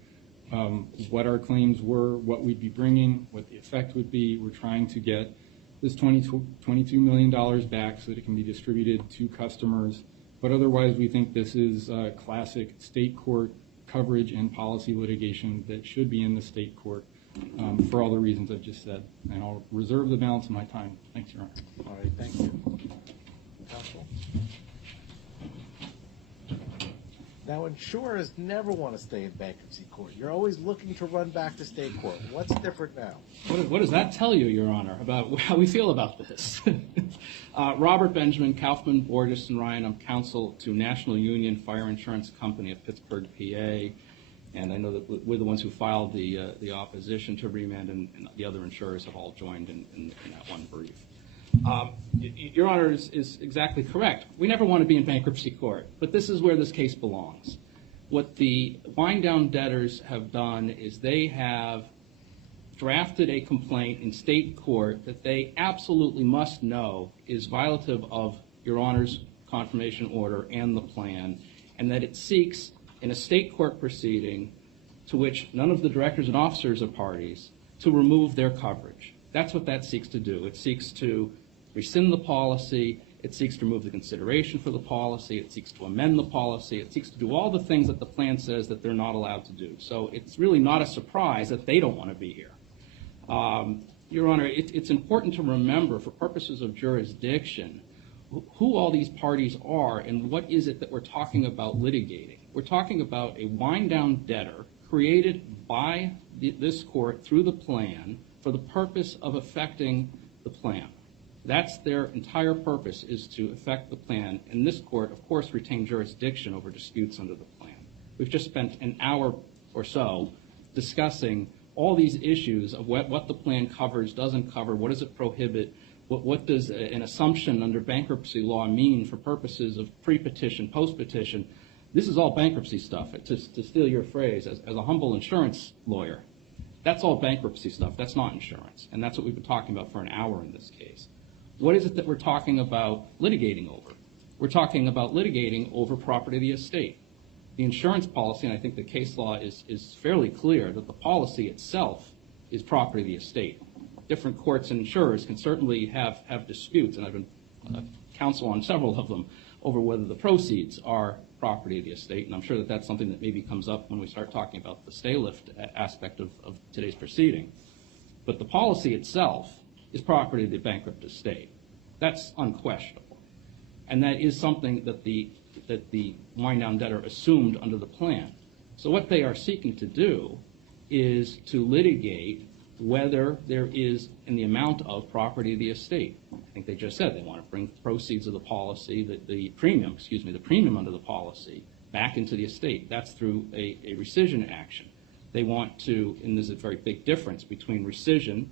what our claims were, what we'd be bringing, what the effect would be. We're trying to get this $22 million back so that it can be distributed to customers. But otherwise, we think this is classic state court coverage and policy litigation that should be in the state court for all the reasons I've just said. And I'll reserve the balance of my time. Thanks, Your Honor. All right, thank you. Counsel? Now, insurers never want to stay in bankruptcy court. You're always looking to run back to state court. What's different now? What does that tell you, Your Honor, about how we feel about this? Robert Benjamin, Kaufman, Borges, and Ryan. I'm counsel to National Union Fire Insurance Company of Pittsburgh, PA. And I know that we're the ones who filed the opposition to remand, and the other insurers have all joined in that one brief. Your Honor is exactly correct. We never want to be in bankruptcy court, but this is where this case belongs. What the wind-down debtors have done is they have drafted a complaint in state court that they absolutely must know is violative of Your Honor's confirmation order and the plan, and that it seeks in a state court proceeding to which none of the directors and officers are parties to remove their coverage. That's what that seeks to do. It seeks to rescind the policy. It seeks to remove the consideration for the policy. It seeks to amend the policy. It seeks to do all the things that the plan says that they're not allowed to do. So it's really not a surprise that they don't want to be here. Your Honor, it's important to remember for purposes of jurisdiction who all these parties are and what is it that we're talking about litigating. We're talking about a wind-down debtor created by this court through the plan for the purpose of affecting the plan. That's their entire purpose, is to affect the plan. And this court, of course, retained jurisdiction over disputes under the plan. We've just spent an hour or so discussing all these issues of what the plan covers, doesn't cover, what does it prohibit, what does an assumption under bankruptcy law mean for purposes of pre-petition, post-petition. This is all bankruptcy stuff, to steal your phrase, as a humble insurance lawyer. That's all bankruptcy stuff. That's not insurance. And that's what we've been talking about for an hour in this case. What is it that we're talking about litigating over? We're talking about litigating over property of the estate. The insurance policy, and I think the case law is fairly clear, that the policy itself is property of the estate. Different courts and insurers can certainly have disputes, and I've been counsel on several of them, over whether the proceeds are property of the estate, and I'm sure that that's something that maybe comes up when we start talking about the stay lift aspect of today's proceeding. But the policy itself is property of the bankrupt estate. That's unquestionable. And that is something that the wind-down debtor assumed under the plan. So what they are seeking to do is to litigate whether there is in the amount of property of the estate. I think they just said they want to bring proceeds of the policy, the premium under the policy, back into the estate. That's through a rescission action. They want to, and there's a very big difference between rescission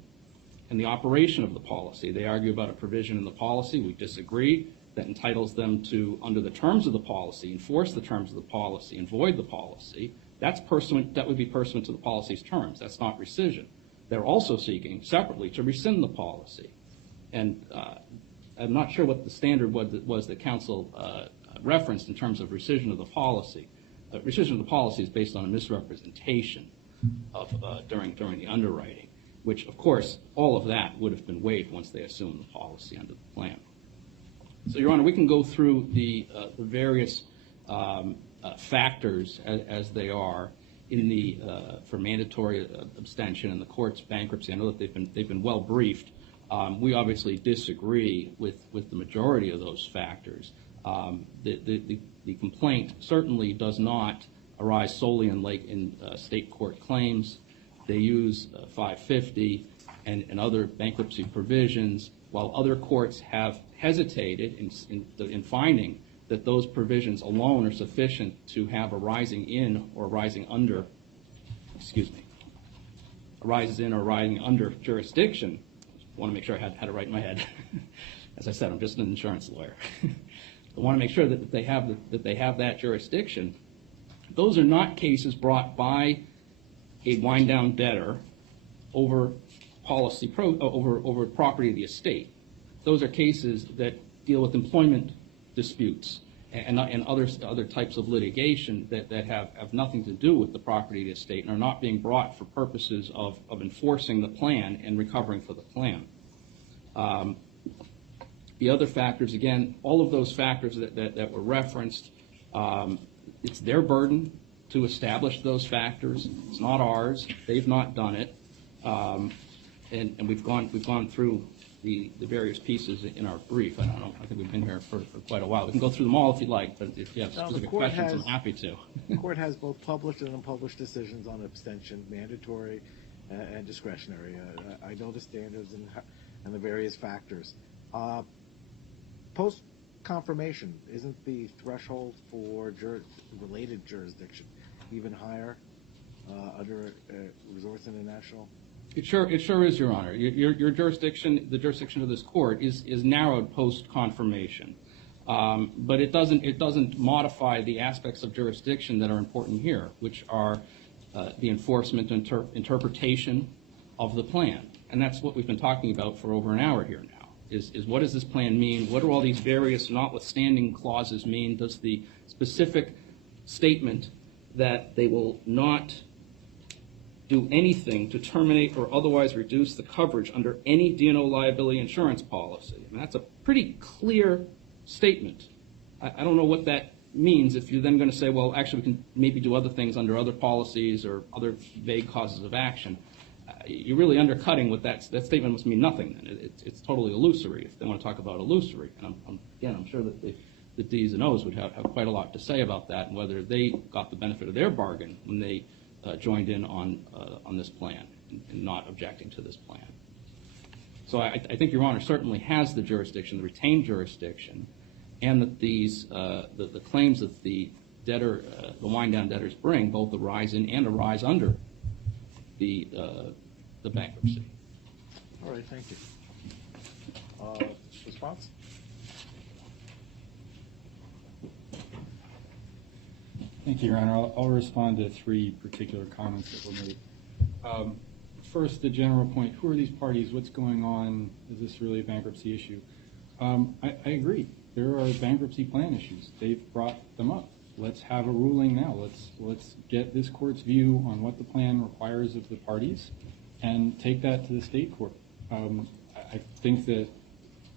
and the operation of the policy. They argue about a provision in the policy. We disagree. That entitles them to, under the terms of the policy, enforce the terms of the policy and void the policy. That would be pursuant to the policy's terms. That's not rescission. They're also seeking, separately, to rescind the policy. And I'm not sure what the standard was that counsel referenced in terms of rescission of the policy. Rescission of the policy is based on a misrepresentation of during the underwriting, which, of course, all of that would have been waived once they assumed the policy under the plan. So, Your Honor, we can go through the various factors as they are in the for mandatory abstention in the court's bankruptcy. I know that they've been well briefed. We obviously disagree with the majority of those factors. The complaint certainly does not arise solely in state court claims. They use 550 and other bankruptcy provisions, while other courts have hesitated in finding that those provisions alone are sufficient to have a rising in or rising under, arises in or rising under jurisdiction. I want to make sure I had it right in my head. As I said, I'm just an insurance lawyer. I want to make sure that they have that jurisdiction. Those are not cases brought by a wind-down debtor over over property of the estate. Those are cases that deal with employment disputes and other types of litigation that have nothing to do with the property of the estate and are not being brought for purposes of enforcing the plan and recovering for the plan. The other factors, again, all of those factors that were referenced, it's their burden to establish those factors. It's not ours. They've not done it. and we've gone through the various pieces in our brief. I think we've been here for quite a while. We can go through them all if you'd like, but if you have specific questions, I'm happy to. The court has both published and unpublished decisions on abstention, mandatory and discretionary. I know the standards and the various factors. Post-confirmation, isn't the threshold for related jurisdiction even higher under Resorts International? It sure is, Your Honor. Your jurisdiction, the jurisdiction of this court, is narrowed post-confirmation, but it doesn't modify the aspects of jurisdiction that are important here, which are the enforcement and interpretation of the plan, and that's what we've been talking about for over an hour here now. Is what does this plan mean? What do all these various notwithstanding clauses mean? Does the specific statement that they will not do anything to terminate or otherwise reduce the coverage under any D&O liability insurance policy? I mean, that's a pretty clear statement. I don't know what that means if you're then going to say, well, actually, we can maybe do other things under other policies or other vague causes of action. You're really undercutting what that statement must mean nothing. Then it's totally illusory if they want to talk about illusory. And I'm sure that the D's and O's would have quite a lot to say about that and whether they got the benefit of their bargain when they joined in on this plan and not objecting to this plan. So I think Your Honor certainly has the jurisdiction, the retained jurisdiction, and that these the claims that the debtor, the wind-down debtors bring, both arise in and arise under the bankruptcy. All right, thank you. Response? Thank you, Your Honor. I'll respond to three particular comments that were made. First, the general point, who are these parties? What's going on? Is this really a bankruptcy issue? I agree. There are bankruptcy plan issues. They've brought them up. Let's have a ruling now. Let's get this court's view on what the plan requires of the parties and take that to the state court. I think that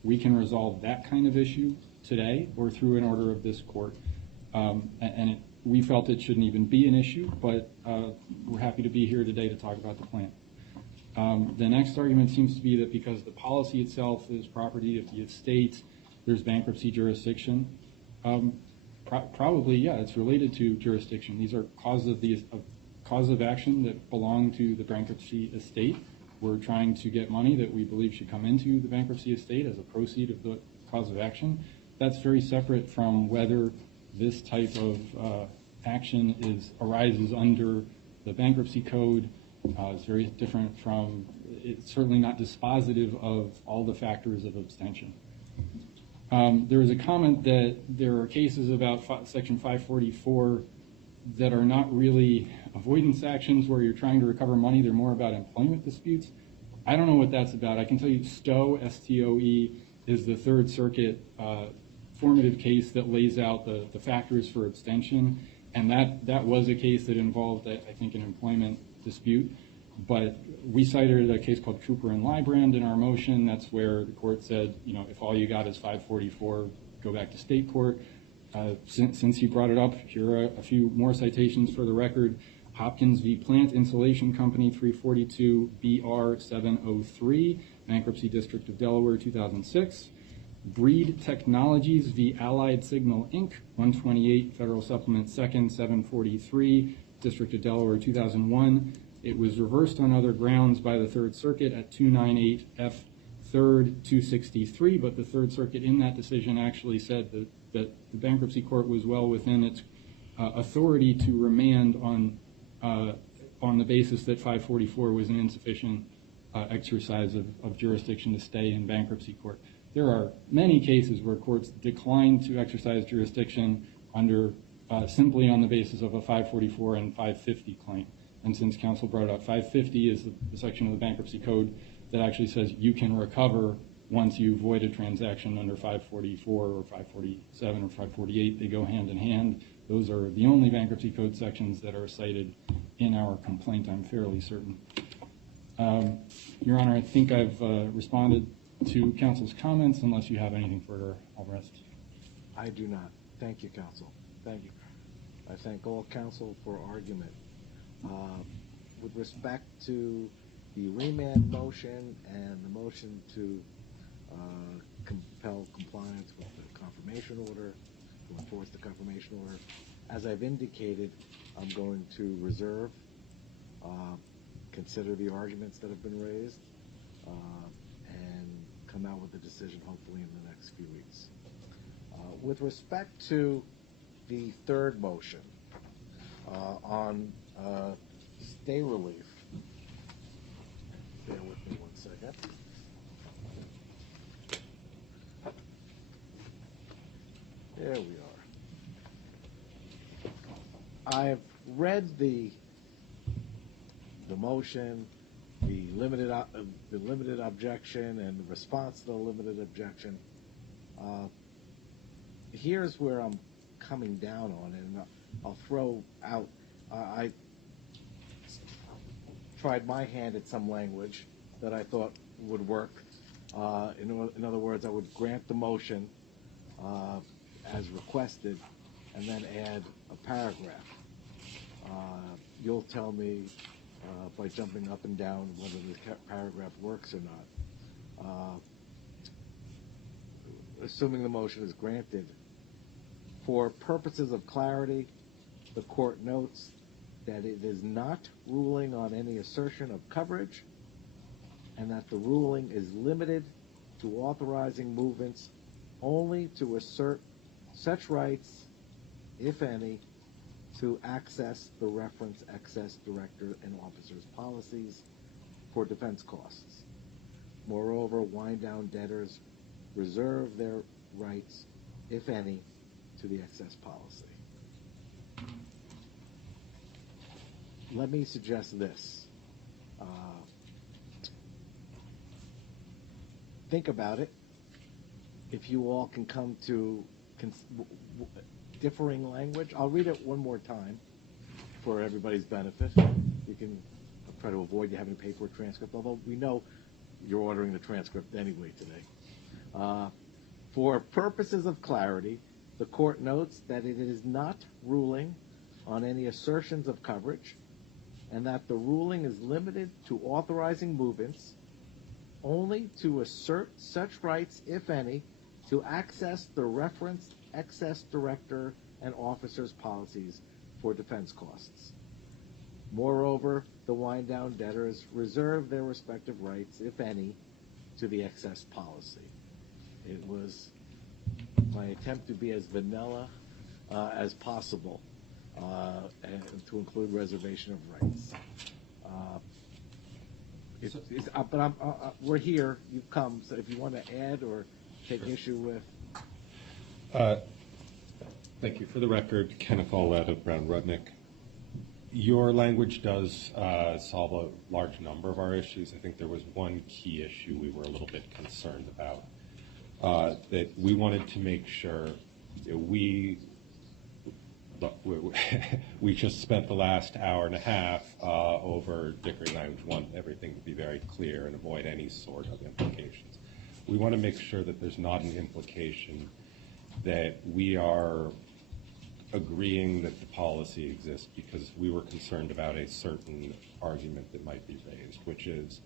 we can resolve that kind of issue today or through an order of this court. We felt it shouldn't even be an issue, but we're happy to be here today to talk about the plan. The next argument seems to be that because the policy itself is property of the estate, there's bankruptcy jurisdiction. Probably, yeah, it's related to jurisdiction. These are causes of action that belong to the bankruptcy estate. We're trying to get money that we believe should come into the bankruptcy estate as a proceed of the cause of action. That's very separate from whether this type of action arises under the bankruptcy code. It's very different from, it's certainly not dispositive of all the factors of abstention. There was a comment that there are cases about Section 544 that are not really avoidance actions where you're trying to recover money. They're more about employment disputes. I don't know what that's about. I can tell you STOE, S-T-O-E, is the Third Circuit formative case that lays out the factors for abstention, and that was a case that involved, I think, an employment dispute. But we cited a case called Cooper and Librand in our motion. That's where the court said, if all you got is 544, go back to state court. Since you brought it up, here are a few more citations for the record. Hopkins v. Plant Insulation Company, 342 BR 703, Bankruptcy District of Delaware, 2006. Breed Technologies v. Allied Signal, Inc., 128 Federal Supplement 2nd, 743, District of Delaware, 2001. It was reversed on other grounds by the Third Circuit at 298 F. 3rd, 263, but the Third Circuit in that decision actually said that the bankruptcy court was well within its authority to remand on the basis that 544 was an insufficient exercise of jurisdiction to stay in bankruptcy court. There are many cases where courts decline to exercise jurisdiction simply on the basis of a 544 and 550 claim. And since counsel brought it up, 550 is the section of the bankruptcy code that actually says you can recover once you void a transaction under 544 or 547 or 548. They go hand in hand. Those are the only bankruptcy code sections that are cited in our complaint, I'm fairly certain. Your Honor, I think I've responded to counsel's comments. Unless you have anything further, I'll rest. I do not. Thank you, counsel. Thank you. I thank all counsel for argument. With respect to the remand motion and the motion to compel compliance with the confirmation order, to enforce the confirmation order. As I've indicated, I'm going to reserve, consider the arguments that have been raised, and come out with a decision hopefully in the next few weeks. With respect to the third motion on stay relief, bear with me 1 second. There we are. I've read the motion, the limited objection, and the response to the limited objection. Here's where I'm coming down on it, and I'll throw out. I tried my hand at some language that I thought would work. In other words, I would grant the motion as requested, and then add a paragraph. You'll tell me by jumping up and down whether the paragraph works or not. Assuming the motion is granted, for purposes of clarity, the court notes that it is not ruling on any assertion of coverage, and that the ruling is limited to authorizing movements only to assert such rights, if any, to access the reference excess director and officer's policies for defense costs. Moreover, wind-down debtors reserve their rights, if any, to the excess policy. Let me suggest this. Think about it. If you all can come to differing language, I'll read it one more time for everybody's benefit. You can try to avoid you having to pay for a transcript, although we know you're ordering the transcript anyway today. For purposes of clarity, the court notes that it is not ruling on any assertions of coverage, and that the ruling is limited to authorizing movements only to assert such rights, if any, to access the referenced excess director and officer's policies for defense costs. Moreover, the wind-down debtors reserve their respective rights, if any, to the excess policy. It was my attempt to be as vanilla as possible, and to include reservation of rights. But we're here. You've come. So if you want to add or take issue with. Thank you. For the record, Kenneth Allred of Brown Rudnick. Your language does solve a large number of our issues. I think there was one key issue we were a little bit concerned about, that we wanted to make sure that we just spent the last hour and a half over dictionary language. We want everything to be very clear and avoid any sort of implications. We want to make sure that there's not an implication that we are agreeing that the policy exists because we were concerned about a certain argument that might be raised, which is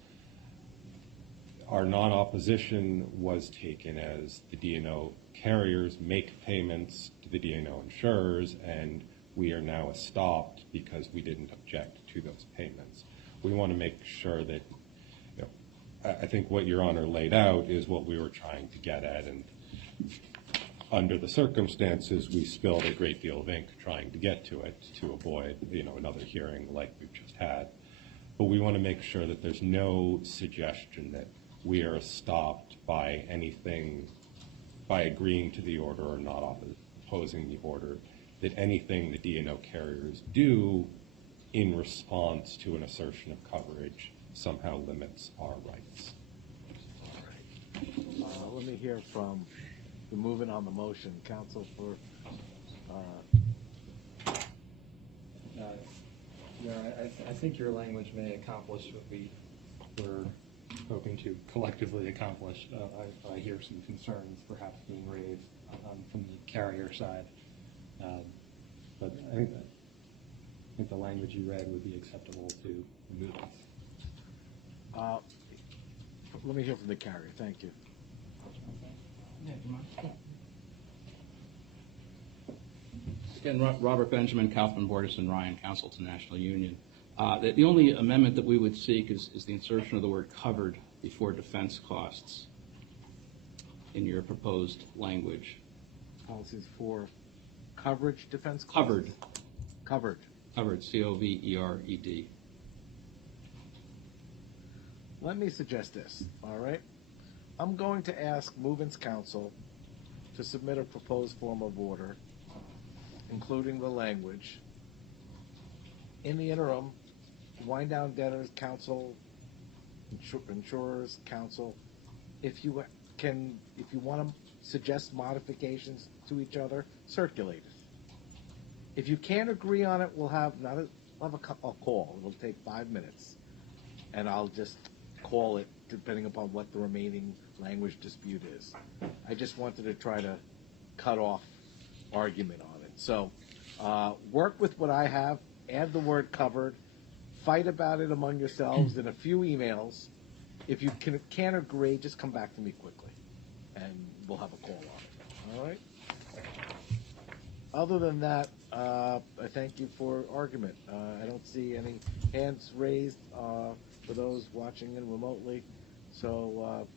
our non-opposition was taken as the D&O carriers make payments to the D&O insurers, and we are now stopped because we didn't object to those payments. We want to make sure that, I think what Your Honor laid out is what we were trying to get at, and under the circumstances, we spilled a great deal of ink trying to get to it to avoid, another hearing like we've just had. But we want to make sure that there's no suggestion that we are stopped by anything, by agreeing to the order or not opposing the order, that anything the D&O carriers do in response to an assertion of coverage somehow limits our rights. All right. Let me hear from the movement on the motion. Counsel for... I think your language may accomplish what we were hoping to collectively accomplish. I hear some concerns perhaps being raised from the carrier side. But I think the language you read would be acceptable to the movements. Let me hear from the carrier. Thank you. Again, Robert Benjamin, Kaufman, Bordas, and Ryan, counsel to National Union. The only amendment that we would seek is the insertion of the word covered before defense costs in your proposed language. Policies for coverage defense costs? Covered. Covered. Covered, C-O-V-E-R-E-D. Let me suggest this, all right? I'm going to ask Movens Counsel to submit a proposed form of order, including the language. In the interim, wind down debtors counsel, insurers counsel, if you want to suggest modifications to each other, circulate it. If you can't agree on it, we'll have a call. It'll take 5 minutes, and I'll just call it depending upon what the remaining language dispute is. I just wanted to try to cut off argument on it. So work with what I have, add the word covered, fight about it among yourselves in a few emails. If you can't agree, just come back to me quickly, and we'll have a call on it. All right? Other than that, I thank you for argument. I don't see any hands raised for those watching in remotely. So